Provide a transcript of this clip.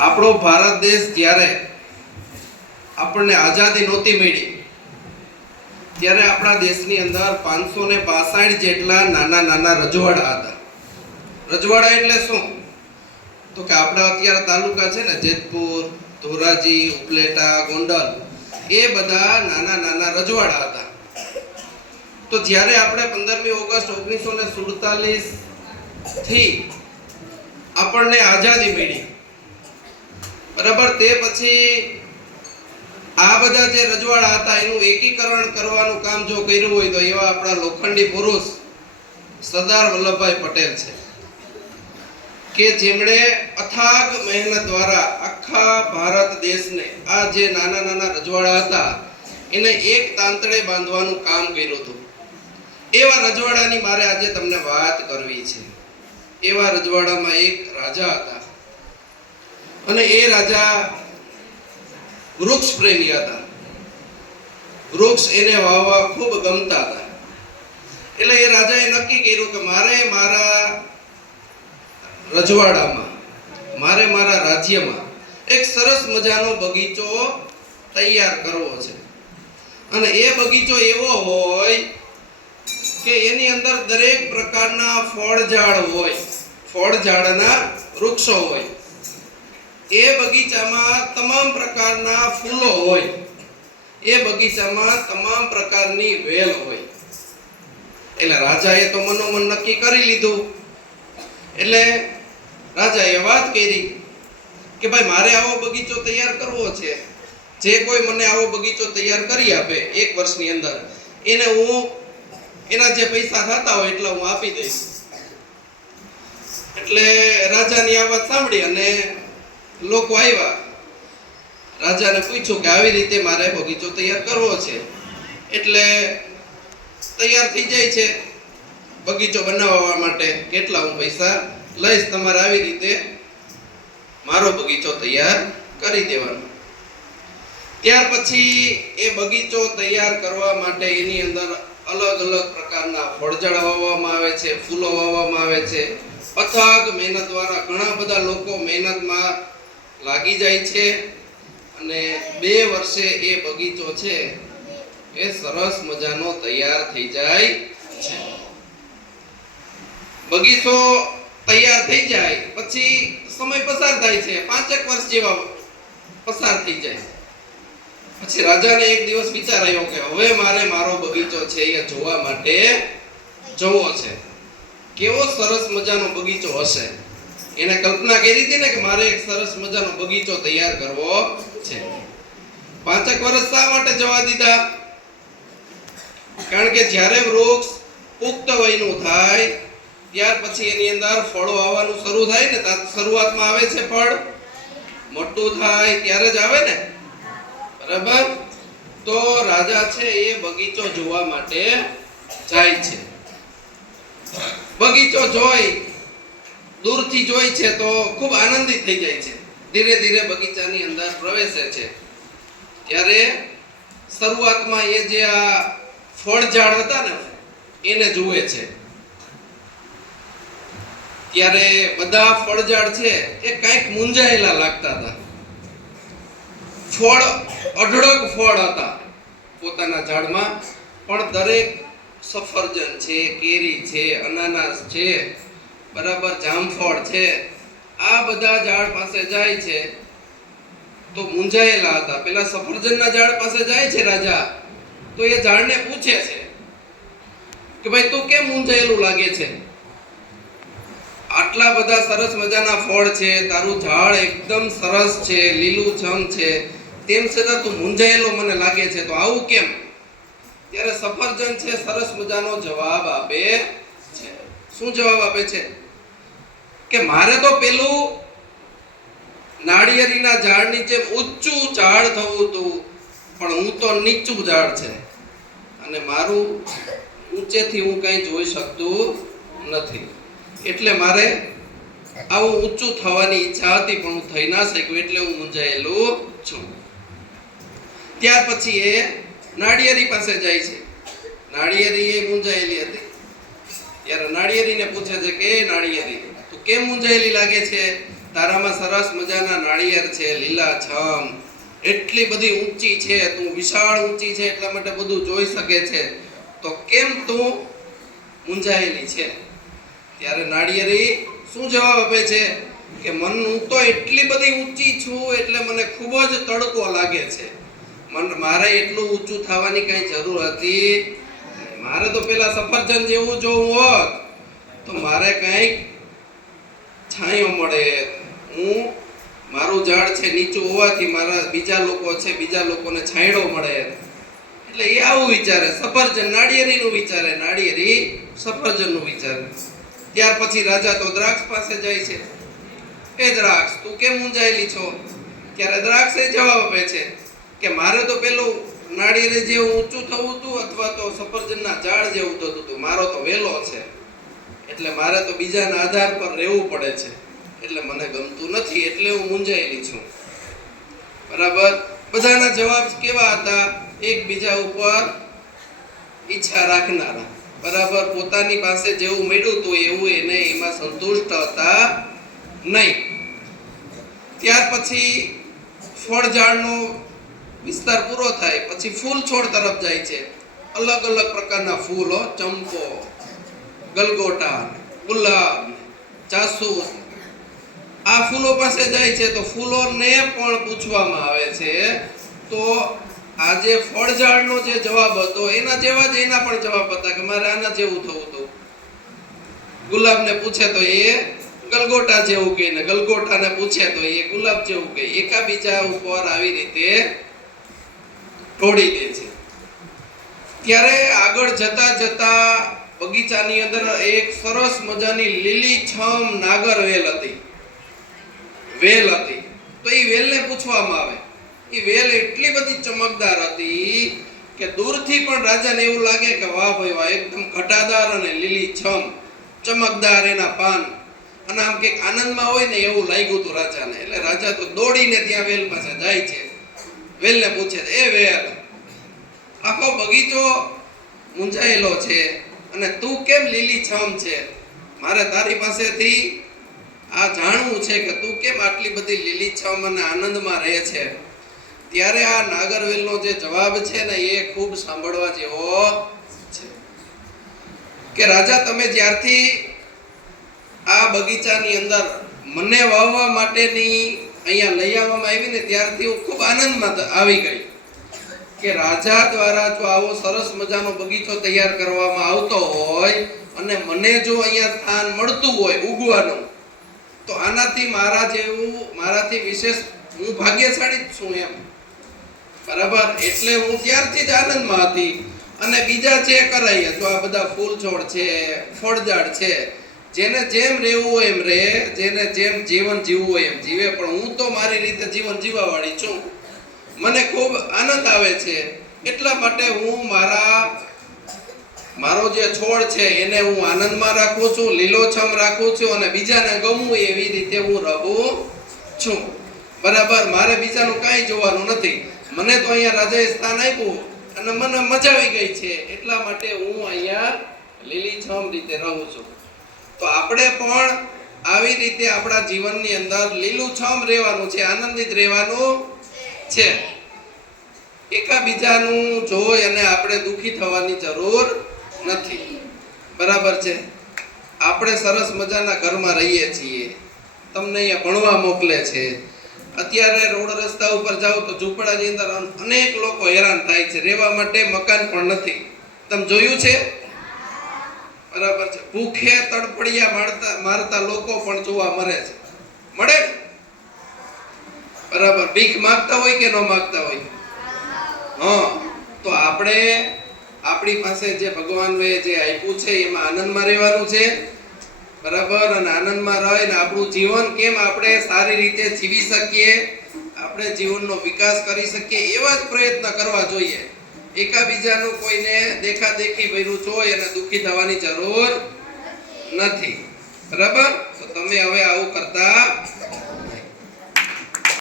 આપણો ભારત દેશ જ્યારે આપણને આઝાદી નહોતી મળી, ત્યારે આપણા દેશની અંદર પાંચસો ને બાસઠ જેટલા નાના નાના રજવાડા હતા. રજવાડા એટલે શું? તો કે આપણા અત્યારે તાલુકા છે ને, જેતપુર, ધોરાજી, ઉપલેટા, ગોંડલ, એ બધા નાના નાના રજવાડા હતા. તો જ્યારે આપણે પંદરમી ઓગસ્ટ ઓગણીસો ને સુડતાલીસથી આપણને આઝાદી મળી. બરાબર? તે પછી આ બધા જે રજવાડા હતા, એનું એકીકરણ કરવાનું કામ જો કર્યું હોય તો એવા આપણા લોખંડી પુરુષ સરદાર વલ્લભભાઈ પટેલ છે. કે જેમણે અથાગ મહેનત દ્વારા આખા ભારત દેશને આ જે નાના નાના રજવાડા હતા, એને એક તાંતડે બાંધવાનું કામ કર્યું હતું. એવા રજવાડાની મારે આજે તમને વાત કરવી છે. એવા રજવાડામાં એક રાજા હતા. અને એ રાજા વૃક્ષ પ્રેમી હતા. વૃક્ષ એને વાવવા ખૂબ ગમતા હતા. એટલે એ રાજાએ નક્કી કર્યું કે મારે મારા રજવાડામાં, મારે મારા રાજ્યમાં એક સરસ મજાનો બગીચો તૈયાર કરવો છે. અને એ બગીચો એવો હોય કે એની અંદર દરેક પ્રકારના ફળ ઝાડ હોય ફળ ઝાડના વૃક્ષો હોય. એ બગીચામાં તમામ પ્રકારના ફૂલો હોય. એ બગીચામાં તમામ પ્રકારની વેલ હોય. એટલે રાજાએ તો મનોમન નક્કી કરી લીધું. એટલે રાજાએ વાત કરી કે ભાઈ, મારે આવો બગીચો તૈયાર કરવો છે. જે કોઈ મને આવો બગીચો તૈયાર કરી આપે એક વર્ષની અંદર, એને હું એના જે પૈસા થતા હોય એટલા હું આપી દઈશ. એટલે રાજાની આ વાત સાંભળી અને લોકો આવ્યા. રાજાને પૂછ્યું કે આવી રીતે મારે બગીચો તૈયાર કરવો છે. એટલે તૈયાર થઈ જાય છે બગીચો બનાવવા માટે. કેટલા હું પૈસા લઈશ તમારે આવી રીતે મારો બગીચો તૈયાર કરી દેવાનો. ત્યાર પછી એ બગીચો તૈયાર કરવા માટે એની અંદર અલગ અલગ પ્રકારના ફળઝાડ વાવવામાં આવે છે, ફૂલો વાવવામાં આવે છે. અથાગ મહેનત દ્વારા ઘણા બધા લોકો મહેનતમાં લાગી જાય છે અને બે વર્ષે એ બગીચો છે એ સરસ મજાનો તૈયાર થઈ જાય છે. બગીચો તૈયાર થઈ જાય, પછી સમય પસાર થાય છે, પાંચેક વર્ષ જેવા પસાર થઈ જાય. પછી રાજાને એક દિવસ વિચાર આવ્યો કે હવે મારે મારો બગીચો છે એ જોવા માટે જવો છે. કેવો સરસ મજાનો બગીચો હશે? એને કલ્પના કરી હતી ને કે મારે એક સરસ મજાનો બગીચો તૈયાર કરવો છે. પાંચેક વર્ષ શા માટે જવા દીધા? કારણ કે જ્યારે વૃક્ષ પુખ્ત વયનું થાય, ત્યાર પછી એની અંદર ફળો આવવાનું શરૂ થાય ને શરૂઆતમાં આવે છે ફળ. મોટું થાય, ત્યારે જ આવે ને? બરાબર? તો રાજા છે એ બગીચો જોવા માટે જાય છે. બગીચો જોઈ, દૂરથી જોઈ છે તો ખૂબ આનંદિત થઈ જાય છે. ધીરે ધીરે બગીચાની અંદર પ્રવેશે છે. ત્યારે શરૂઆતમાં એ જે આ ફળ ઝાડ હતા ને, એને જુએ છે. ત્યારે બધા ફળઝાડ છે એ કંઈક મૂંઝાયેલા લાગતા હતા. ફળ, અઢળક ફળ હતા પોતાના ઝાડમાં. પણ દરેક સફરજન છે, કેરી છે, અનાનસ છે, બરાબર જામફળ છે, આ બધા ઝાડ પાસે જાય છે. તો મૂંઝાયેલા હતા. પેલા સફરજનના ઝાડ પાસે જાય છે રાજા. તો એ ઝાડને પૂછે છે કે ભાઈ, તું કેમ મૂંઝાયેલું લાગે છે? આટલા બધા સરસ મજાના ફળ છે. તારું ઝાડ એકદમ સરસ છે, લીલું છમ છે. તેમ છતાં તું મૂંઝાયેલો મને લાગે છે, તો આવું કેમ? ત્યારે સફરજન છે, સરસ મજાનો જવાબ આપે છે. શું જવાબ આપે છે? કે મારે તો પેલું નાળિયેરીના ઝાડની જેમ ઊંચું ઝાડ થવું હતું, પણ હું તો નીચું ઝાડ છે. અને મારું ઊંચેથી હું કંઈ જોઈ શકતું નથી. એટલે મારે આવું ઊંચું થવાની ઈચ્છા હતી, પણ હું થઈ ના શક્યું, એટલે હું મૂંઝાયેલું છું. ત્યાર પછી એ નાળિયેરી પાસે જાય છે. નાળિયેરી એ મૂંઝાયેલી હતી. ત્યારે નાળિયેરીને પૂછે છે કે "એ નાળિયેરી? તું કેમ મૂંઝાયેલી લાગે છે? તારામાં સરસ મજાના નાળિયેર છે, લીલા છમ. એટલી બધી ઊંચી છે, તું વિશાળ ઊંચી છે એટલા માટે બધું જોઈ શકે છે. તો કેમ તું મૂંઝાયેલી છે? ત્યારે નાળિયેરી શું જવાબ આપે છે? કે મન હું તો એટલી બધી ઊંચી છું એટલે મને ખૂબ જ તડકો લાગે છે. મન મારે એટલું ઊંચું થવાની કઈ જરૂર હતી. મારે તો પેલા સફરજન જેવું જોવું હોત, તો મારે કંઈક છાંયો મળે. હું, મારું ઝાડ છે નીચું હોવાથી મારા બીજા લોકો છે, બીજા લોકોને છાંયડો મળે. એટલે એ આવું વિચારે. સફરજન નાળિયેરીનું વિચારે. નાળિયેરી સફરજનનું વિચારે. ત્યાર પછી રાજા તો દ્રાક્ષ પાસે જાય છે. એ દ્રાક્ષ, તું કેમ મૂંઝાયેલી છો? ત્યારે દ્રાક્ષ એ જવાબ આપે છે? કે મારે તો પેલું નાળિયેરી જેવું ઊંચું થવું હતું અથવા તો સફરજનના ઝાડ જેવું થતું હતું, મારો તો વેલો છે. એટલે મારે તો બીજાના આધાર પર રહેવું પડે છે. એટલે મને ગમતું નથી, એટલે હું મૂંઝાયેલી છું. બરાબર? બધાના જવાબ કેવા હતા? એકબીજા ઉપર ઈચ્છા રાખનારા. બરાબર? પોતાની પાસે જેવું મળ્યું હતું એવું એને એમાં સંતુષ્ટ હતા નહીં. ત્યાર પછી ફળ ઝાડનો વિસ્તાર પૂરો થાય, પછી ફૂલ છોડ તરફ જાય છે. અલગ અલગ પ્રકારના ફૂલો, ચંપો, ગલગોટા, ગુલાબ જાસૂસ આ ફૂલો પાસે જાય છે તો ફૂલોને પણ પૂછવામાં આવે છે, તો આજે ફળઝાડનો જે જવાબ હતો, એના જેવા જ એના પણ જવાબ હતા કે મારે આના જેવું થવું હતું. ગુલાબને પૂછે તો એ ગલગોટા જેવું કહીને ગલગોટાને પૂછે તો એ ગુલાબ જેવું કહે એકાબીજા ઉપર આવી રીતે ઢોળી દે છે. ત્યારે આગળ જતા જતા બગીચાની અંદર એક સરસ મજાની લીલી છમ નાગર વેલ હતી. વેલ હતી. તો એ વેલને પૂછવામાં આવે. એ વેલ એટલી બધી ચમકદાર હતી કે દૂરથી પણ રાજાને એવું લાગે કે વાહ ભાઈ, વાહ, એકદમ ઘટાદાર અને લીલી છમ. ચમકદાર એના પાન. અને આમ કંઈક આનંદમાં હોય ને એવું લાગ્યું હતું રાજાને. એટલે રાજા તો દોડીને ત્યાં વેલ પાસે જાય છે. વેલને પૂછે એ વેલ, આખો બગીચો મૂંઝાયેલો છે અને તું કેમ લીલી છમ છે? મારે તારી પાસેથી આ જાણવું છે કે તું કેમ આટલી બધી લીલી છમ અને આનંદમાં રહે છે? ત્યારે આ નાગરવેલનો જે જવાબ છે ને, એ ખૂબ સાંભળવા જેવો છે. કે રાજા, તમે જ્યારથી આ બગીચાની અંદર મને વાવવા માટેની અહીંયા લઈ આવવામાં આવી ને ત્યારથી હું ખૂબ આનંદમાં આવી ગઈ કે રાજા દ્વારા જો આવો સરસ મજાનો બગીચો તૈયાર કરવામાં આવતો હોય અને મને જો અહીંયા સ્થાન મળતું હોય ઉગવાનું તો આનાથી મારા જેવું, મારાથી વિશેષ હું ભાગ્યશાળી જ છું એમ. બરાબર? એટલે હું ત્યારથી જ આનંદમાં હતી. અને બીજા જે કરાઈએ તો આ બધા ફૂલ છોડ છે, ફળઝાડ છે જેને જેમ રહેવું હોય એમ રહે, જેને જેમ જીવન જીવવું હોય એમ જીવે. પણ હું તો મારી રીતે જીવન જીવવાવાળી છું. મને ખૂબ આનંદ આવે છે. એટલા માટે હું મારા, મારો જે છોડ છે એને હું આનંદમાં રાખું છું, લીલોછમ રાખું છું અને બીજાને ગમવું એવી રીતે હું રહું છું. બરાબર? મારે બીજાનું કાંઈ જોવાનું નથી. મને તો અહીંયા રાજાએ સ્થાન આપ્યું અને મને મજા આવી ગઈ છે. એટલા માટે હું અહીંયા લીલીછમ રીતે રહું છું. તો આપણે પણ આવી રીતે આપણા જીવનની અંદર લીલુંછમ રહેવાનું છે, આનંદિત રહેવાનું છે. એકાબીજાનું જોઈ અને આપણે દુખી થવાની જરૂર નથી. બરાબર છે? આપણે સરસ મજાના ઘરમાં રહીએ છીએ. તમને અહીંયા ભણવા મોકલે છે. અત્યારે રોડ રસ્તા ઉપર જાઓ તો ઝૂંપડાની અંદર અનેક લોકો હેરાન થાય છે. રહેવા માટે મકાન પણ નથી. તમે જોયું છે? બરાબર છે. ભૂખે તડપડિયા મારતા મારતા લોકો પણ જોવા મળે છે. મળે બરાબર. ભીખ માંગતા હોય કે ન માંગતા હોય? હા. તો આપણે આપણી પાસે જે ભગવાનએ જે આપ્યું છે, એમાં આનંદમાં રહેવાનું છે. બરાબર? અને આનંદમાં રહીને આપણું જીવન કેમ આપણે સારી રીતે જીવી શકીએ? આપણે જીવનનો વિકાસ કરી શકીએ? એવા જ પ્રયત્ન કરવા જોઈએ. એકાબીજાનું કોઈને દેખાદેખી ભર્યું છો અને દુઃખી થવાની જરૂર નથી. બરાબર? તો તમે હવે આવું કરતા